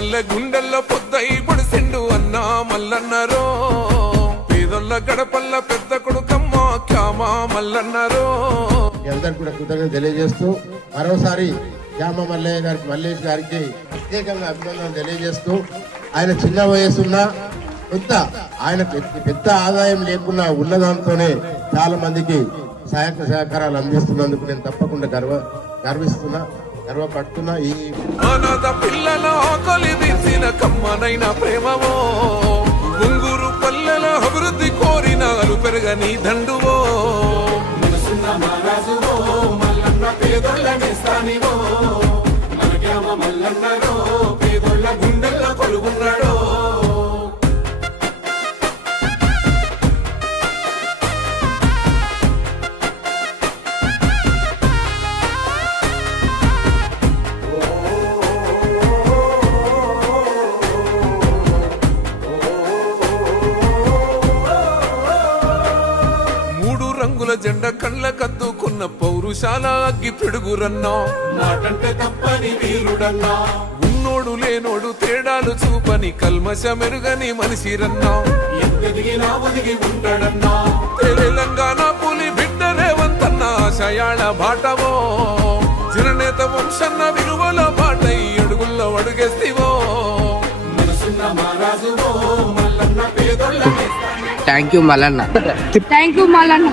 పల్లె గుండెల్లో పొద్దై పొడిసిండు అన్నా మల్లన్నరో పేదొల్ల గడపల్ల పెద్ద కొడుకమ్మ క్యామా మల్లన్నరో. అందరికి కూడా కృతజ్ఞతలు తెలియజేస్తూ మరోసారి క్యామ మల్లయ్య గారికి మల్లేష్ గారికి ప్రత్యేకంగా అభినందనలు తెలియజేస్తూ ఆయన చిన్న వయసున్న కొంత ఆయన పెద్ద ఆదాయం లేకున్నా ఉన్నదాంతోనే చాలా మందికి సహాయక సహకారాలు అందిస్తున్నందుకు నేను తప్పకుండా గర్వపడుతున్నా. ఈ అనాథ పిల్లల ఆకలి తీర్చిన కమ్మనైన ప్రేమవో గుంగూరు పల్లెల అభివృద్ధి కోరిన అలు పెరగని దండువో పేదోళ్ళనిస్తానివో మనకేమ మల్లన్నరో పేదోళ్ళ గుండెల్ల కొలుగున్నాడో. రంగుల జెండ కళ్ళ కద్దుకున్న పౌరుషాల అగ్గి పిడుగురన్నా మాటంటే తప్పని వీరుడన్నా ఉన్నోడు లేనోడు తేడాలు చూపని కల్మష మెరుగని మనిషిరన్నా ఎదిగినా ఒదిగి ఉంటాడన్నా. తెలంగాణ పులి బిడ్డ రేవంతన్న ఆశయాళ బాటవో చిరనేత వంశన్న విలువల బాటై అడుగుల్లో అడుగేస్తివో మనసున్న మహారాజువో మల్లన్న పేదోళ్ళ. Thank you Mallanna. Thank you Mallanna.